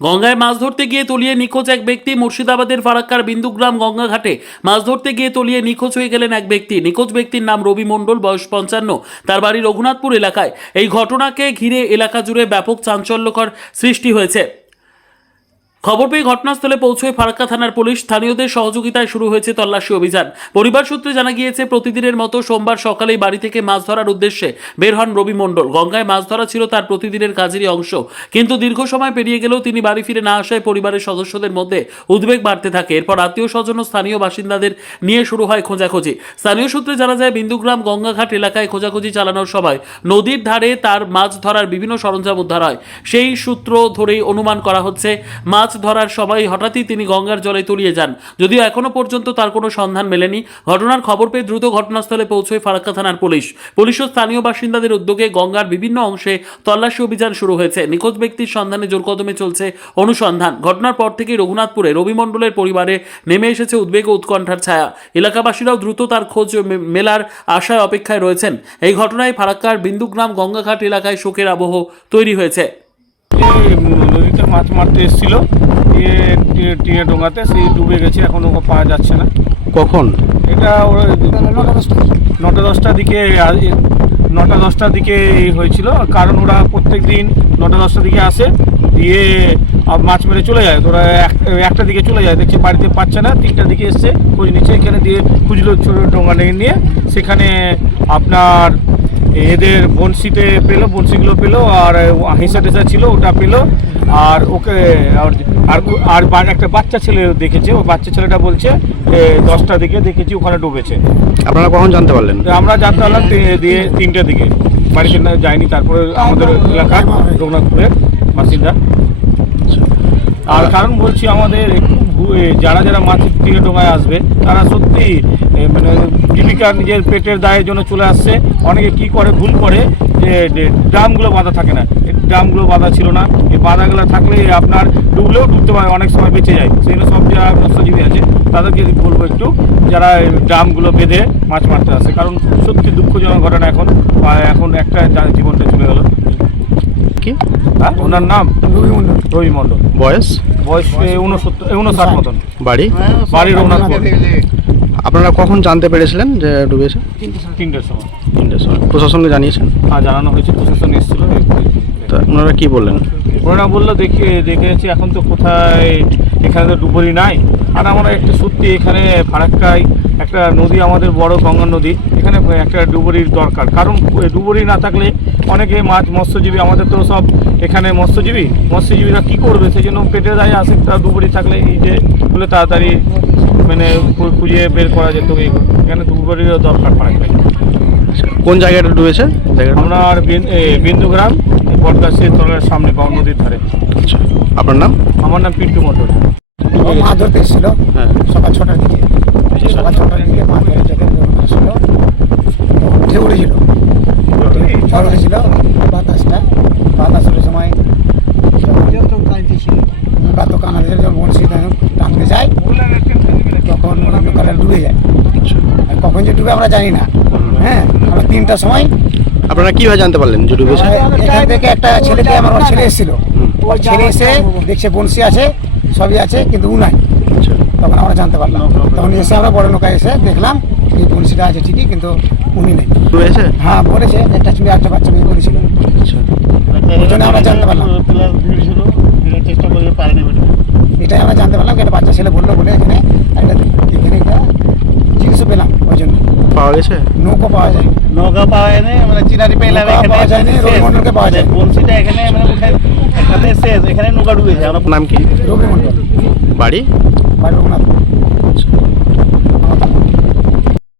গঙ্গায় মাছ ধরতে গিয়ে তলিয়ে নিখোঁজ এক ব্যক্তি। মুর্শিদাবাদের ফারাক্কার বিন্দুগ্রাম গঙ্গা ঘাটে মাছ ধরতে গিয়ে তলিয়ে নিখোঁজ হয়ে গেলেন এক ব্যক্তি। নিখোঁজ ব্যক্তির নাম রবি মণ্ডল, বয়স 55। তার বাড়ি রঘুনাথপুর এলাকায়। এই ঘটনাকে ঘিরে এলাকা জুড়ে ব্যাপক চাঞ্চল্যকর সৃষ্টি হয়েছে। খবর পেয়ে ঘটনাস্থলে পৌঁছয় ফারাক্কা থানার পুলিশ। স্থানীয়দের সহযোগিতায় শুরু হয়েছে তল্লাশি অভিযান। পরিবার সূত্রে জানা গিয়েছে, প্রতিদিনের মতো সোমবার সকালেই বাড়ি থেকে মাছ ধরার উদ্দেশ্যে বের হন রবি মণ্ডল। গঙ্গায় মাছ ধরা ছিল তার প্রতিদিনের কাজেরই অংশ, কিন্তু দীর্ঘ সময় পেরিয়ে গেলেও তিনি বাড়ি ফিরে না আসায় পরিবারের সদস্যদের মধ্যে উদ্বেগ বাড়তে থাকে। এরপর আত্মীয় স্বজন ও স্থানীয় বাসিন্দাদের নিয়ে শুরু হয় খোঁজাখুঁজি। স্থানীয় সূত্রে জানা যায়, বিন্দুগ্রাম গঙ্গাঘাট এলাকায় খোঁজাখুঁজি চালানোর সময় নদীর ধারে তার মাছ ধরার বিভিন্ন সরঞ্জাম উদ্ধার হয়। সেই সূত্র ধরেই অনুমান করা হচ্ছে, মাছ ধরার সময় হঠাৎই তিনি গঙ্গার জলে তলিয়ে যান। যদিও এখনো পর্যন্ত তার কোনো সন্ধান মেলেনি। ঘটনার খবর পেয়ে দ্রুত ঘটনাস্থলে পৌঁছয় ফারাক্কা থানার পুলিশ ও স্থানীয় বাসিন্দাদের উদ্যোগে গঙ্গার বিভিন্ন অংশে তল্লাশি অভিযান শুরু হয়েছে। নিখোঁজ ব্যক্তির সন্ধানে জোরকদমে চলছে অনুসন্ধান। ঘটনার পর থেকে রঘুনাথপুরে রবি মণ্ডলের পরিবারে নেমে এসেছে উদ্বেগ ও উৎকণ্ঠার ছায়া। এলাকাবাসীরাও দ্রুত তার খোঁজ মেলার আশায় অপেক্ষায় রয়েছেন। এই ঘটনায় ফারাক্কার বিন্দুগ্রাম গঙ্গাঘাট এলাকায় শোকের আবহ তৈরি হয়েছে। নদীতে মাছ মারতে এসেছিল, টিনে ডোঙাতে, সেই ডুবে গেছে, এখনো পাওয়া যাচ্ছে না। কখন? এটা 9টা-10টার দিকে 9টা-10টার দিকে হয়েছিল। কারণ ওরা প্রত্যেক দিন 9টা-10টার দিকে আসে, দিয়ে মাছ মেরে চলে যায়। ওরা একটার দিকে চলে যায়, দেখছে বাড়িতে পাচ্ছে না, 3টার দিকে এসছে, খোঁজ নিচ্ছে। এখানে দিয়ে খুঁজলো ছোটো ডোঙা নিয়ে, সেখানে আপনার এদের বনশিতে পেলো, বনশিগুলো পেলো, আর হিসা টেসা ছিল ওটা পেলো। আর ওকে আর একটা বাচ্চা ছেলে দেখেছে। ওই বাচ্চা ছেলেটা বলছে 10টার দিকে দেখেছি ওখানে ডুবেছে। আপনারা কখন জানতে পারলেন? আমরা জানতে পারলাম দিয়ে 3টার দিকে, বাড়িতে যায়নি। তারপরে আমাদের এলাকার রঘুনাথপুরের বাসিন্দা। আর কারণ বলছি, আমাদের যারা যারা মাছ তীরে ডোঙায় আসবে, তারা সত্যি মানে জীবিকা নিজের পেটের দায়ের জন্য চলে আসছে। অনেকে কি করে, ভুল করে যে ড্রামগুলো বাঁধা থাকে না, ড্রামগুলো বাঁধা ছিল না। এই বাঁধাগুলো থাকলে আপনার ডুবলেও ডুবতে পারে, অনেক সময় বেঁচে যায়। সেই জন্য সব যারা মৎস্যজীবী আছে তাদেরকে বলবো একটু, যারা ড্রামগুলো বেঁধে মাছ মারতে আসে। কারণ সত্যি দুঃখজনক ঘটনা। এখন একটা জীবনটা চলে গেল। কি ওনার নাম? রবি মণ্ডল। বয়স 59 মতন। বাড়ি রঘুনাথপুর। আপনারা কখন জানতে পেরেছিলেন যে ডুবেছে? 3টার সময়। 3টার সময় প্রশাসনকে জানিয়েছেন? হ্যাঁ, জানানো হয়েছে, প্রশাসন এসেছিল। তা ওনারা কি বললেন? ওনারা বললো দেখেছি, এখন তো কোথায়, এখানে তো ডুবুরি নাই। আর আমরা একটা সত্যি এখানে ফারাক্কায় একটা নদী, আমাদের বড় গঙ্গা নদী, এখানে একটা ডুবুরির দরকার। কারণ ডুবুরি না থাকলে অনেকে মৎস্যজীবী, আমাদের তো সব এখানে মৎস্যজীবীরা কি করবে? সেই জন্য পেটের দায়ে আসে। তারা ডুবুরি থাকলে এই যে বলে তাড়াতাড়ি মানে খুঁজে বের করা যেত। এখানে ডুবুরিরও দরকার ফারাক্কায়। কোন জায়গাটা ডুবেছে? আপনার বিন্দুগ্রাম বটগাছের তলার সামনে, গঙ্গা নদীর ধারে। আচ্ছা, আপনার নাম? আমার নাম পিন্টু মণ্ডল। ও মাছ ধরতে এসেছিল সকাল 6টার দিকে। সকাল 6টার দিকে মাছ ধরে যখন আসলো, ঢেউ উঠেছিল, ঝড় উঠেছিল। বাতাসের সময় কানাদের যখন বনশি টানতে যায়, তখন নৌকাটা ডুবে যায়। আর কখন যে ডুবে আমরা জানি না। হ্যাঁ, আমরা 3টার সময়। আপনারা কীভাবে জানতে পারলেন যে ডুবেছে? এখান থেকে একটা ছেলেকে, আমার ছেলে এসেছিল, ওই ছেলে এসে দেখছে বনশি আছে, সবই আছে, কিন্তু উ নাই। তখন আমরা জানতে পারলাম। তখন এসে আমরা বড় নৌকায় এসে দেখলাম এই বনশিটা আছে ঠিকই, কিন্তু উনি নেই। ডুবেছে? হ্যাঁ, বলেছে একটা চুড়ি, একটা বাচ্চা মেয়ে বলেছিল। ওই জন্য আমরা জানতে পারলাম, এটাই আমরা জানতে পারলাম। একটা বাচ্চা ছেলে বললো বলে এখানে একটা জিনিসও পেলাম। ওই জন্য পাওয়া গেছে। নৌকা পাওয়া যায়, নৌকা পাওয়া যায় না, মানে চিনারি পেলাম। পাওয়া যায়নি, রবি মণ্ডলকে পাওয়া যায়। বলছিটা এখানে মানে এখানে শেষ, এখানে নৌকা ডুবেছে। নাম কি? রবি মণ্ডল, বাড়ি? রঘুনাথপুর।